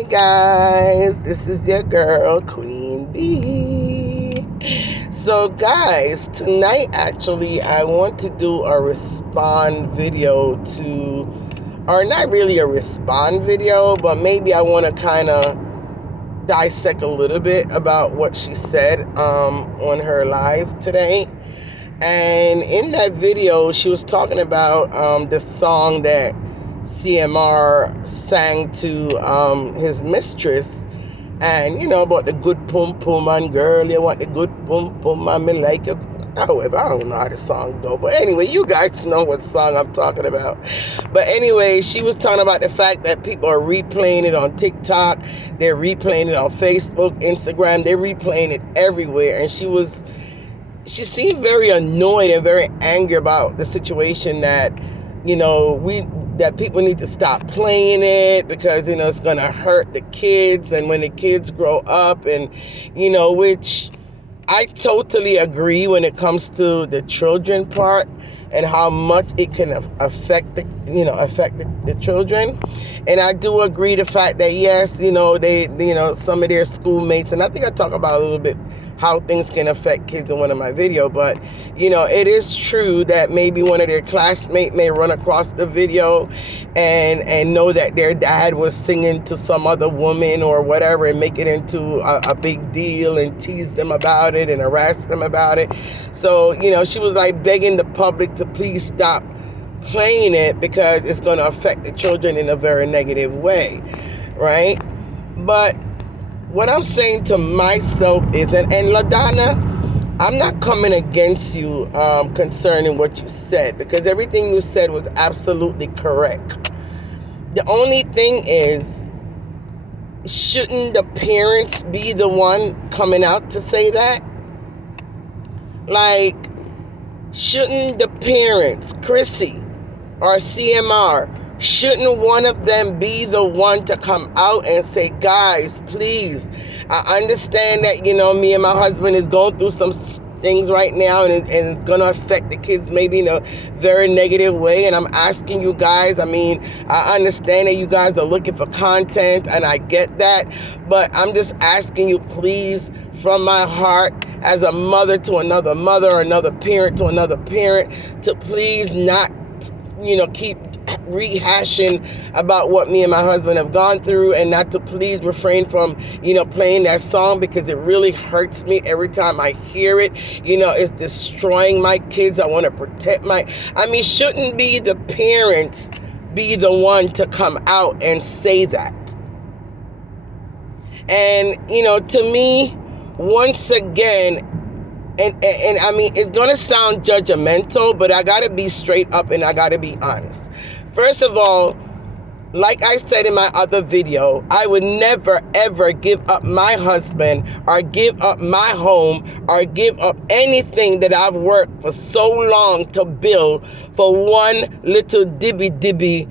Hey guys, this is your girl Queen B. So guys, tonight actually I want to do a respond video or not really a respond video, but maybe I want to kind of dissect a little bit about what she said on her live today. And in that video, she was talking about the song that CMR sang to his mistress, and about the good pum pum man, girl, you want the good pum pum man, me like you. However, I don't know how the song go, but anyway, you guys know what song I'm talking about. But anyway, she was talking about the fact that people are replaying it on TikTok, they're replaying it on Facebook, Instagram, they're replaying it everywhere, and she seemed very annoyed and very angry about the situation that that people need to stop playing it because it's gonna hurt the kids, and when the kids grow up, and which I totally agree when it comes to the children part and how much it can affect the children. And I do agree the fact that yes, they some of their schoolmates, and I think I talk about a little bit how things can affect kids in one of my videos, but it is true that maybe one of their classmates may run across the video and know that their dad was singing to some other woman or whatever, and make it into a big deal and tease them about it and harass them about it. So she was like begging the public to please stop playing it because it's going to affect the children in a very negative way, right? But what I'm saying to myself is, and LaDonna, I'm not coming against you concerning what you said, because everything you said was absolutely correct. The only thing is, shouldn't the parents be the one coming out to say that? Like, shouldn't the parents, Chrissy or CMR, shouldn't one of them be the one to come out and say, guys, please, I understand that, me and my husband is going through some things right now, and it's going to affect the kids maybe in a very negative way, and I'm asking you guys, I understand that you guys are looking for content, and I get that, but I'm just asking you, please, from my heart, as a mother to another mother, or another parent to another parent, to please not, keep rehashing about what me and my husband have gone through, and not to please refrain from playing that song, because it really hurts me every time I hear it. It's destroying my kids. I want to protect shouldn't be the parents be the one to come out and say that? And to me, once again, and it's gonna sound judgmental, but I gotta be straight up and I gotta be honest. First of all, like I said in my other video, I would never ever give up my husband, or give up my home, or give up anything that I've worked for so long to build for one little dibby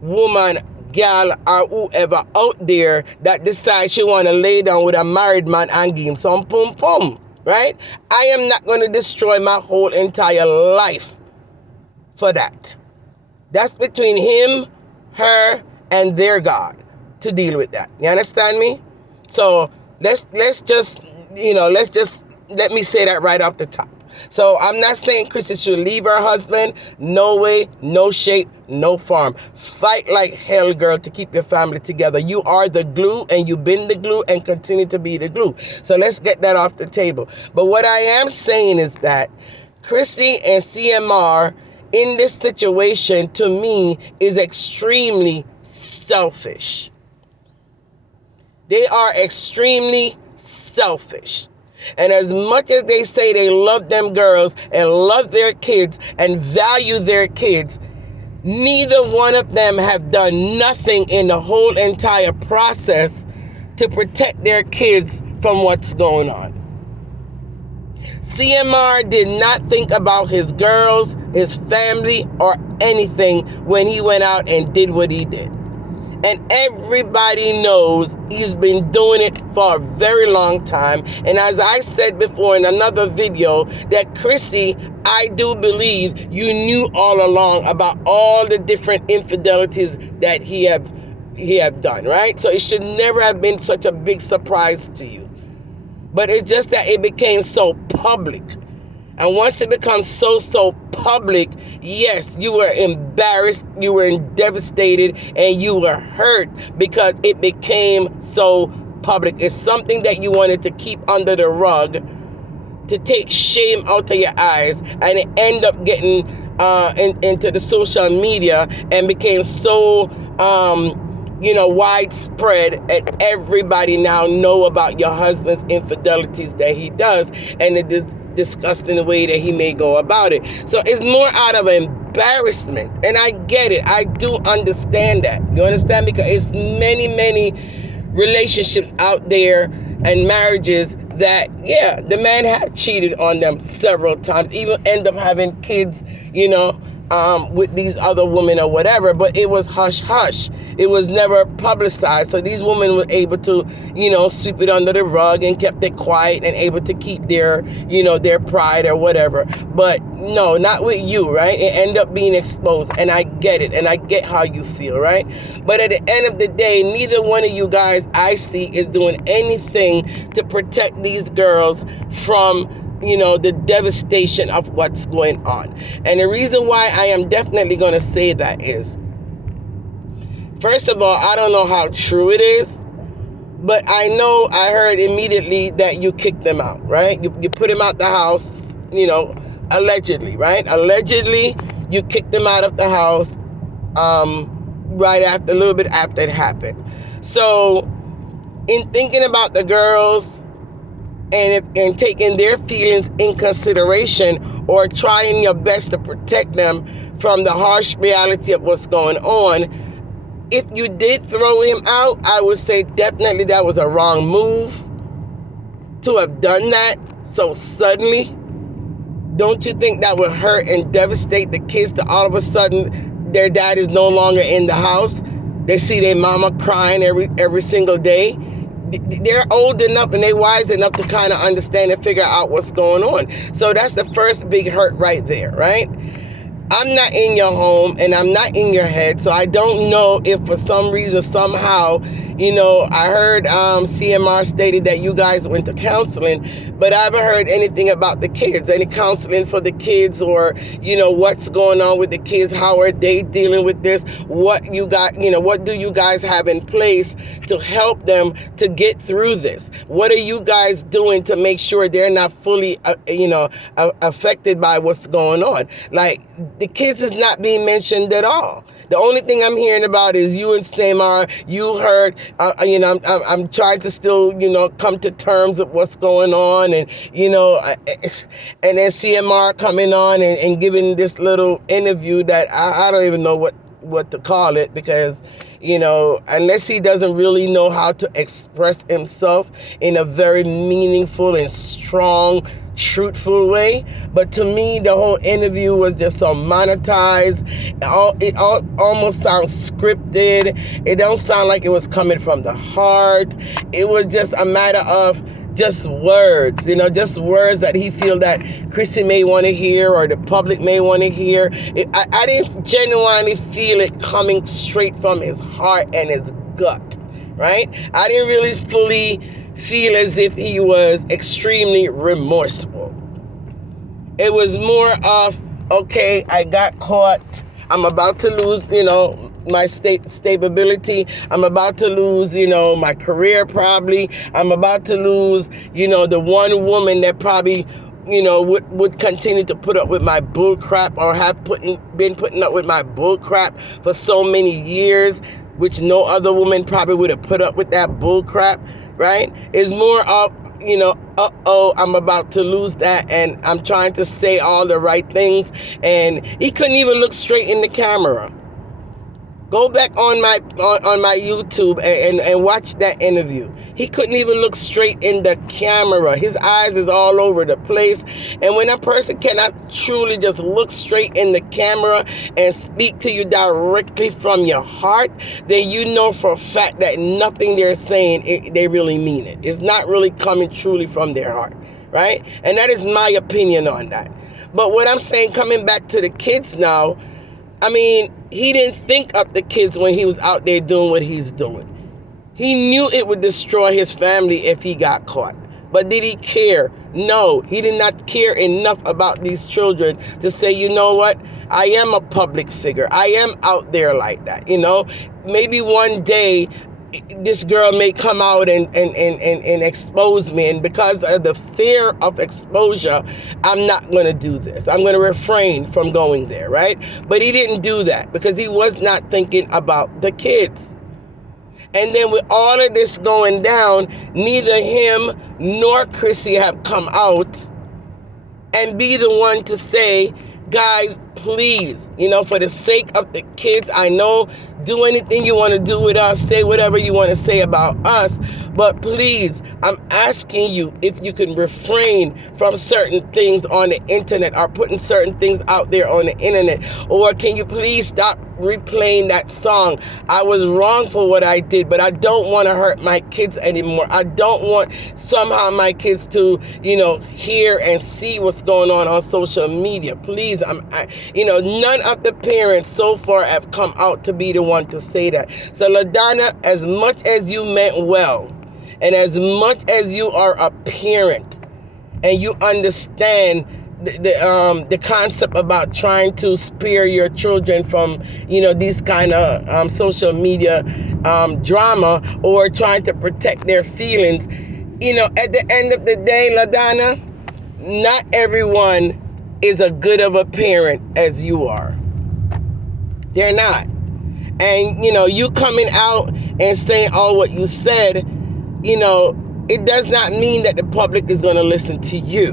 woman, girl, or whoever out there that decides she want to lay down with a married man and give him some pum pum. Right? I am not going to destroy my whole entire life for that. That's between him, her, and their God to deal with that. You understand me? So let's just let me say that right off the top. So I'm not saying Chrissy should leave her husband. No way, no shape, no form. Fight like hell, girl, to keep your family together. You are the glue, and you've been the glue and continue to be the glue. So let's get that off the table. But what I am saying is that Chrissy and CMR in this situation, to me, is extremely selfish. They are extremely selfish. And as much as they say they love them girls and love their kids and value their kids, neither one of them have done nothing in the whole entire process to protect their kids from what's going on. CMR did not think about his girls, his family, or anything when he went out and did what he did. And everybody knows he's been doing it for a very long time. And as I said before in another video, that Chrissy, I do believe you knew all along about all the different infidelities that he have he had done, right? So it should never have been such a big surprise to you. But it's just that it became so public. And once it becomes so public, yes, you were embarrassed, you were devastated, and you were hurt because it became so public. It's something that you wanted to keep under the rug, to take shame out of your eyes, and it ended up getting into the social media and became so widespread, and everybody now know about your husband's infidelities that he does, and it is disgusting the way that he may go about it. So it's more out of embarrassment, and I get it. I do understand that. You understand? Because it's many relationships out there and marriages that, yeah, the man had cheated on them several times, even end up having kids, with these other women or whatever, but it was hush. It was never publicized. So these women were able to, sweep it under the rug and kept it quiet and able to keep their, their pride or whatever. But no, not with you, right? It ended up being exposed, and I get it, and I get how you feel, right? But at the end of the day, neither one of you guys I see is doing anything to protect these girls from the devastation of what's going on. And the reason why I am definitely going to say that is, first of all, I don't know how true it is, but I heard immediately that you kicked them out, right? You put him out the house, allegedly, right? Allegedly, you kicked them out of the house right after, a little bit after it happened. So in thinking about the girls, and taking their feelings in consideration, or trying your best to protect them from the harsh reality of what's going on, if you did throw him out, I would say definitely that was a wrong move to have done that so suddenly. Don't you think that would hurt and devastate the kids to all of a sudden their dad is no longer in the house? They see their mama crying every single day. They're old enough and they're wise enough to kind of understand and figure out what's going on. So that's the first big hurt right there, right? I'm not in your home and I'm not in your head, so I don't know if for some reason, somehow, I heard CMR stated that you guys went to counseling, but I haven't heard anything about the kids, any counseling for the kids, or, what's going on with the kids, how are they dealing with this, what you got, what do you guys have in place to help them to get through this? What are you guys doing to make sure they're not fully, affected by what's going on? Like, the kids is not being mentioned at all. The only thing I'm hearing about is you and Samar. You heard, I'm trying to still, come to terms with what's going on, and and then CMR coming on and giving this little interview that I don't even know what to call it, because unless he doesn't really know how to express himself in a very meaningful and strong, truthful way. But to me, the whole interview was just so monetized. It almost sounds scripted. It don't sound like it was coming from the heart. It was just a matter of just words, just words that he feel that Chrissy may want to hear or the public may want to hear. I didn't genuinely feel it coming straight from his heart and his gut, right? I didn't really fully feel as if he was extremely remorseful. It was more of, okay, I got caught. I'm about to lose, my stability. I'm about to lose, my career probably. I'm about to lose, the one woman that probably, would continue to put up with my bull crap, or have been putting up with my bull crap for so many years, which no other woman probably would have put up with that bull crap, right? It's more of, I'm about to lose that, and I'm trying to say all the right things, and he couldn't even look straight in the camera. Go back on my YouTube and watch that interview. He couldn't even look straight in the camera. His eyes is all over the place. And when a person cannot truly just look straight in the camera and speak to you directly from your heart, then you know for a fact that nothing they're saying, they really mean it. It's not really coming truly from their heart, right? And that is my opinion on that. But what I'm saying, coming back to the kids now, I mean, he didn't think of the kids when he was out there doing what he's doing. He knew it would destroy his family if he got caught. But did he care? No, he did not care enough about these children to say, you know what? I am a public figure. I am out there like that, you know? Maybe one day this girl may come out and expose me, and because of the fear of exposure, I'm not going to do this. I'm going to refrain from going there, right? But he didn't do that because he was not thinking about the kids. And then with all of this going down, neither him nor Chrissy have come out and be the one to say, guys, please, you know, for the sake of the kids, I know, do anything you want to do with us, say whatever you want to say about us, but please, I'm asking you if you can refrain from certain things on the internet or putting certain things out there on the internet, or can you please stop replaying that song? I was wrong for what I did, but I don't want to hurt my kids anymore. I don't want somehow my kids to, you know, hear and see what's going on social media. Please, none of the parents so far have come out to be the one to say that. So LaDonna, as much as you meant well, and as much as you are a parent and you understand the concept about trying to spare your children from, you know, these kind of social media drama, or trying to protect their feelings, you know, at the end of the day, LaDonna, not everyone is as good of a parent as you are. They're not. And, you know, you coming out and saying all what you said, you know, it does not mean that the public is going to listen to you,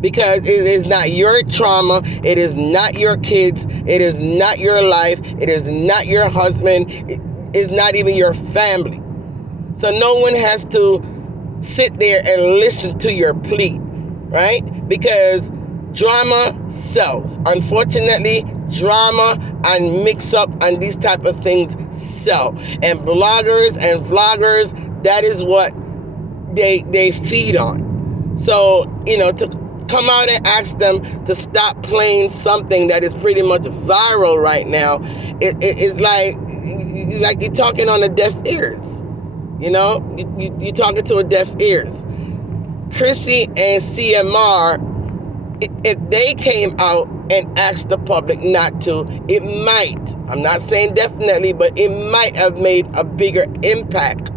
because it is not your trauma, it is not your kids, it is not your life, it is not your husband, it is not even your family. So no one has to sit there and listen to your plea, right? Because drama sells. Unfortunately, drama and mix up and these type of things sell. And bloggers and vloggers, that is what they feed on. So, you know, to come out and ask them to stop playing something that is pretty much viral right now, it's like you're talking on the deaf ears. You know, you're talking to a deaf ears. Chrissy and CMR, if they came out and asked the public not to, it might, I'm not saying definitely, but it might have made a bigger impact.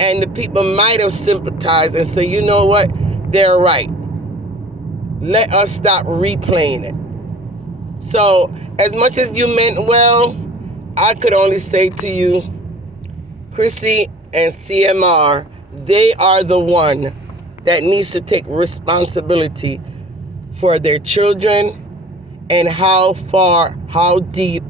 And the people might have sympathized and say, you know what, they're right. Let us stop replaying it. So, as much as you meant well, I could only say to you, Chrissy and CMR, they are the one that needs to take responsibility for their children and how far, how deep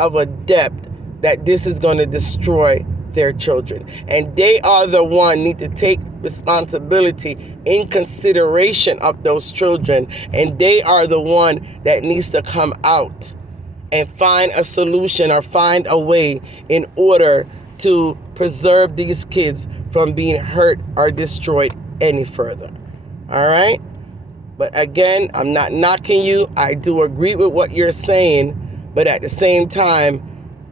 of a depth that this is going to destroy their children. And they are the one need to take responsibility in consideration of those children. And they are the one that needs to come out and find a solution or find a way in order to preserve these kids from being hurt or destroyed any further. All right? But again, I'm not knocking you. I do agree with what you're saying, but at the same time,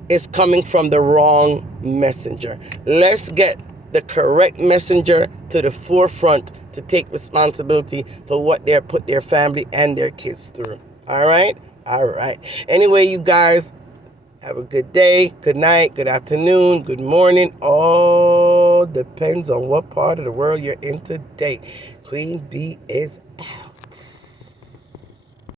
it's coming from the wrong messenger. Let's get the correct messenger to the forefront to take responsibility for what they put their family and their kids through. All right? All right. Anyway, you guys, have a good day, good night, good afternoon, good morning. All depends on what part of the world you're in today. Queen Bee is out.